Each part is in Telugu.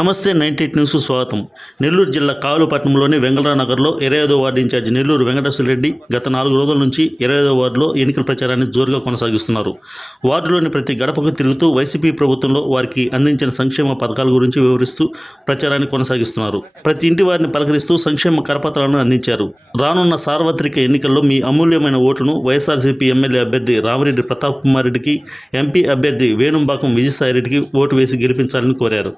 నమస్తే నైన్టీ ఎయిట్ న్యూస్కు స్వాగతం. నెల్లూరు జిల్లా కావులపట్నంలోని వెంగళరా నగర్లో ఇరవై ఐదో వార్డు ఇన్ఛార్జ్ నెల్లూరు వెంకటేశ్వర రెడ్డి గత నాలుగు రోజుల నుంచి ఇరవై ఐదో వార్డులో ఎన్నికల ప్రచారాన్ని జోరుగా కొనసాగిస్తున్నారు. వార్డులోని ప్రతి గడపకు తిరుగుతూ వైసీపీ ప్రభుత్వంలో వారికి అందించిన సంక్షేమ పథకాల గురించి వివరిస్తూ ప్రచారాన్ని కొనసాగిస్తున్నారు. ప్రతి ఇంటి వారిని పలకరిస్తూ సంక్షేమ కరపత్రాలను అందించారు. రానున్న సార్వత్రిక ఎన్నికల్లో మీ అమూల్యమైన ఓటును వైఎస్ఆర్సీపీ ఎమ్మెల్యే అభ్యర్థి రామరెడ్డి ప్రతాప్ కుమార్ రెడ్డికి ఎంపీ అభ్యర్థి వేణుంబాకం విజయసాయిరెడ్డికి ఓటు వేసి గెలిపించాలని కోరారు.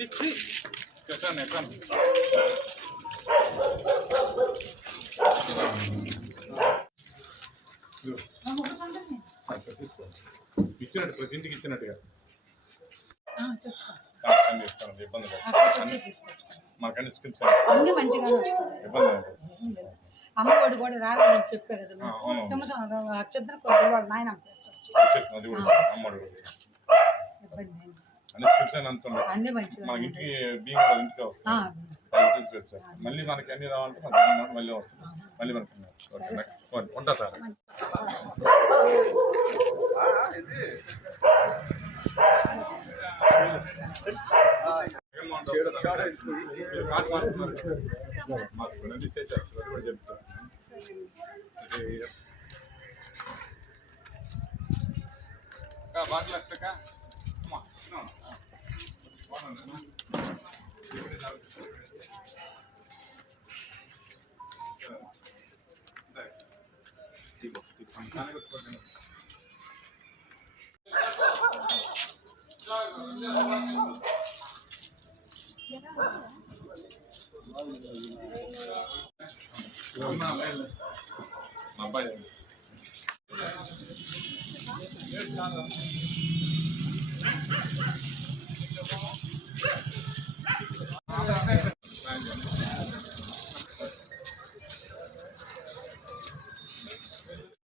ఎక్కండి ఎక్కండి ఇచ్చినట్టు ప్రతి ఇంటికి ఇచ్చినట్టుగా. ఇబ్బంది మాకన్నీ వస్తుంది ఇబ్బంది అమ్మఒడి కూడా రాలేదని చెప్పే కదా. తొమ్మిది కొడుకు వాడు నాయన వచ్చేసింది అది కూడా అమ్మడు కూడా ఇబ్బంది ఏం లేదు. అంత ఉండదు అన్ని మంచిగా మనకి ఇంటికి బియ్యం ఇంటికి వస్తుంది. మళ్ళీ మనకి అన్ని రావాలంటే మనకి మళ్ళీ వస్తుంది మళ్ళీ మనకి ఉంటా సార్. అది చేసేస్తారు. కూడా చెప్తాను. ఇది- అక్క, బాగున్నానా? ఇప్పుడు ఇలా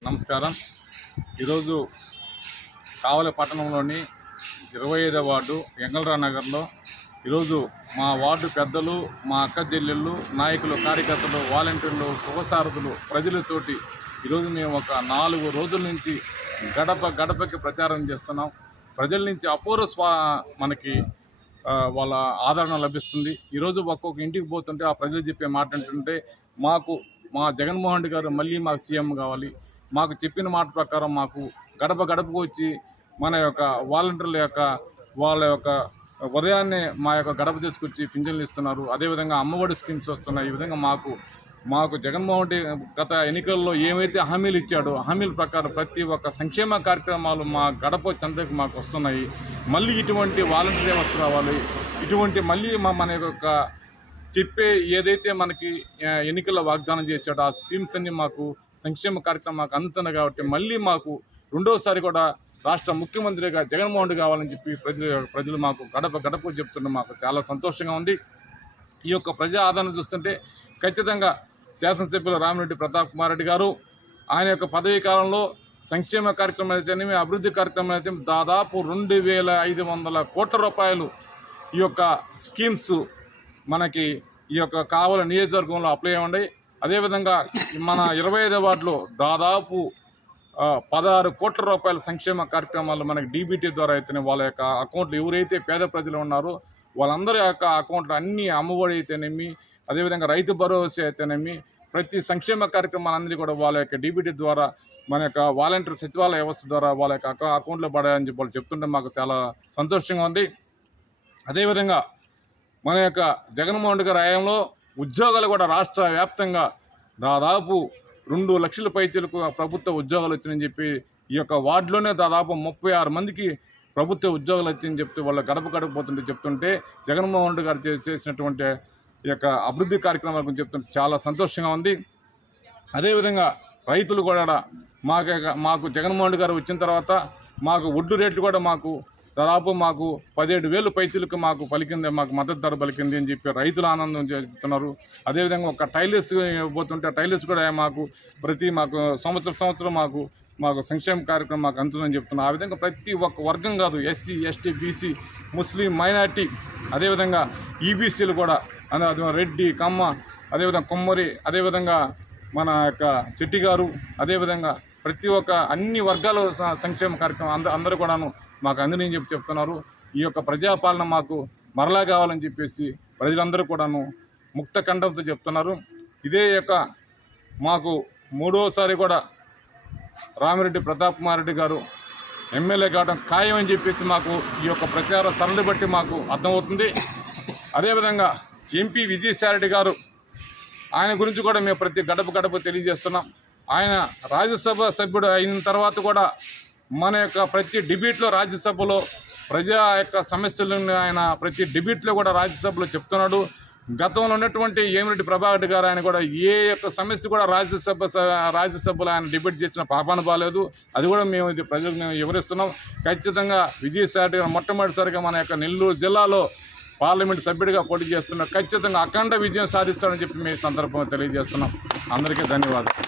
నమస్కారం. ఈరోజు కావలి పట్టణంలోని ఇరవై ఐదవ వార్డు ఎంగళరా నగర్లో ఈరోజు మా వార్డు పెద్దలు మా అక్క చెల్లెళ్ళు నాయకులు కార్యకర్తలు వాలంటీర్లు ఉపసారథులు ప్రజలతోటి ఈరోజు మేము ఒక నాలుగు రోజుల నుంచి గడప గడపకి ప్రచారం చేస్తున్నాం. ప్రజల నుంచి అపూర్వ స్వా మనకి వాళ్ళ ఆదరణ లభిస్తుంది. ఈరోజు ఒక్కొక్క ఇంటికి పోతుంటే ఆ ప్రజలు చెప్పే మాట ఏంటంటే మాకు మా జగన్మోహన్ రెడ్డి గారు మళ్ళీ మాకు సీఎం కావాలి. మాకు చెప్పిన మాట ప్రకారం మాకు గడప గడపకు వచ్చి మన యొక్క వాలంటీర్ల యొక్క వాళ్ళ యొక్క ఉదయాన్నే మా యొక్క గడప తీసుకొచ్చి పింఛన్లు ఇస్తున్నారు. అదేవిధంగా అమ్మఒడి స్కీమ్స్ వస్తున్నాయి. ఈ విధంగా మాకు మాకు జగన్మోహన్ రెడ్డి గత ఎన్నికల్లో ఏమైతే హామీలు ఇచ్చాడో హామీల ప్రకారం ప్రతి ఒక్క సంక్షేమ కార్యక్రమాలు మా గడప చెంతకు మాకు వస్తున్నాయి. మళ్ళీ ఇటువంటి వాలంటీర్ వ్యవస్థ రావాలి. ఇటువంటి మళ్ళీ మా మన యొక్క చెప్పే ఏదైతే మనకి ఎన్నికల్లో వాగ్దానం చేశాడో ఆ స్కీమ్స్ అన్ని మాకు సంక్షేమ కార్యక్రమం మాకు అందుతున్నాయి కాబట్టి మళ్ళీ మాకు రెండోసారి కూడా రాష్ట్ర ముఖ్యమంత్రిగా జగన్మోహన్ రెడ్డి కావాలని చెప్పి ప్రజలు ప్రజలు మాకు గడప గడప చెప్తున్న మాకు చాలా సంతోషంగా ఉంది. ఈ యొక్క ప్రజా ఆదరణ చూస్తుంటే ఖచ్చితంగా శాసనసభ్యులు రామిరెడ్డి ప్రతాప్ కుమార్ రెడ్డి గారు. ఆయన యొక్క పదవీ కాలంలో సంక్షేమ కార్యక్రమం అయితేనేమి అభివృద్ధి కార్యక్రమం అయితే దాదాపు రెండు వేల ఐదు వందల కోట్ల రూపాయలు ఈ యొక్క స్కీమ్స్ మనకి ఈ యొక్క కావల నియోజకవర్గంలో అప్లై అయ్యి అదేవిధంగా మన ఇరవై ఐదు వార్డులో దాదాపు పదహారు కోట్ల రూపాయల సంక్షేమ కార్యక్రమాలు మనకి డీబీటీ ద్వారా అయితేనే వాళ్ళ యొక్క అకౌంట్లు ఎవరైతే పేద ప్రజలు ఉన్నారో వాళ్ళందరి యొక్క అకౌంట్లు అన్ని అమ్మఒడి అయితేనేమి అదేవిధంగా రైతు భరోసా అయితేనేమి ప్రతి సంక్షేమ కార్యక్రమాలన్నీ కూడా వాళ్ళ యొక్క డీబీటీ ద్వారా మన యొక్క వాలంటీర్ సచివాలయ వ్యవస్థ ద్వారా వాళ్ళ యొక్క అకౌంట్లో పడాయని చెప్పి వాళ్ళు చెప్తుంటే మాకు చాలా సంతోషంగా ఉంది. అదేవిధంగా మన యొక్క జగన్మోహన్ రెడ్డి గారి హయాంలో ఉద్యోగాలు కూడా రాష్ట్ర వ్యాప్తంగా దాదాపు రెండు లక్షల పైచలకు ప్రభుత్వ ఉద్యోగాలు వచ్చినాయని చెప్పి ఈ యొక్క వార్డులోనే దాదాపు ముప్పై ఆరు మందికి ప్రభుత్వ ఉద్యోగాలు వచ్చాయని చెప్తే వాళ్ళు గడప గడపపోతుంటే చెప్తుంటే జగన్మోహన్ రెడ్డి గారు చేసినటువంటి ఈ యొక్క అభివృద్ధి కార్యక్రమాల గురించి చెప్తుంటే చాలా సంతోషంగా ఉంది. అదేవిధంగా రైతులు కూడా మాకు మాకు జగన్మోహన్ రెడ్డి గారు వచ్చిన తర్వాత మాకు ఒడ్డు రేట్లు కూడా మాకు దాదాపు మాకు పదిహేడు వేలు పైసలకు మాకు పలికింది మాకు మద్దతు ధర పలికింది అని చెప్పి రైతులు ఆనందం చెప్తున్నారు. అదేవిధంగా ఒక టైలర్స్ పోతుంటే టైలర్స్ కూడా మాకు ప్రతి మాకు సంవత్సరం సంవత్సరం మాకు మాకు సంక్షేమ కార్యక్రమం మాకు అందుతుందని చెప్తున్నాం ఆ విధంగా ప్రతి ఒక్క వర్గం కాదు SC ST BC Muslim minority అదేవిధంగా ఈబీసీలు కూడా అందులో రెడ్డి కమ్మ అదేవిధంగా కొమ్మరి అదేవిధంగా మన యొక్క శెట్టి గారు అదేవిధంగా ప్రతి ఒక్క అన్ని వర్గాల సంక్షేమ కార్యక్రమం అంద అందరూ కూడాను మాకు అందని చెప్పి చెప్తున్నారు. ఈ యొక్క ప్రజాపాలన మాకు మరలా కావాలని చెప్పేసి ప్రజలందరూ కూడాను ముక్త ఖండంతో చెప్తున్నారు. ఇదే యొక్క మాకు మూడోసారి కూడా రామిరెడ్డి ప్రతాప్ కుమార్ రెడ్డి గారు ఎమ్మెల్యే కావడం ఖాయం అని చెప్పేసి మాకు ఈ యొక్క ప్రచార సరళి బట్టి మాకు అర్థమవుతుంది. అదేవిధంగా ఎంపీ విజయసాయిరెడ్డి గారు ఆయన గురించి కూడా మేము ప్రతి గడప గడప తెలియజేస్తున్నాం. ఆయన రాజ్యసభ సభ్యుడు అయిన తర్వాత కూడా మన యొక్క ప్రతి డిబేట్లో రాజ్యసభలో ప్రజా యొక్క సమస్యలను ఆయన ప్రతి డిబేట్లో కూడా రాజ్యసభలో చెప్తున్నాడు. గతంలో ఉన్నటువంటి ఏమిరెడ్డి ప్రభాకర్ గారు ఆయన కూడా ఏ యొక్క సమస్య కూడా రాజ్యసభ రాజ్యసభలో ఆయన డిబేట్ చేసిన పాపాన బాలేదు. అది కూడా మేము ప్రజలకు మేము వివరిస్తున్నాం. ఖచ్చితంగా విజయసాయి గారు మొట్టమొదటిసారిగా మన యొక్క నెల్లూరు జిల్లాలో పార్లమెంట్ సభ్యుడిగా పోటీ చేస్తున్నా ఖచ్చితంగా అఖండ విజయం సాధిస్తాడని చెప్పి మేము ఈ సందర్భంగా తెలియజేస్తున్నాం. అందరికీ ధన్యవాదాలు.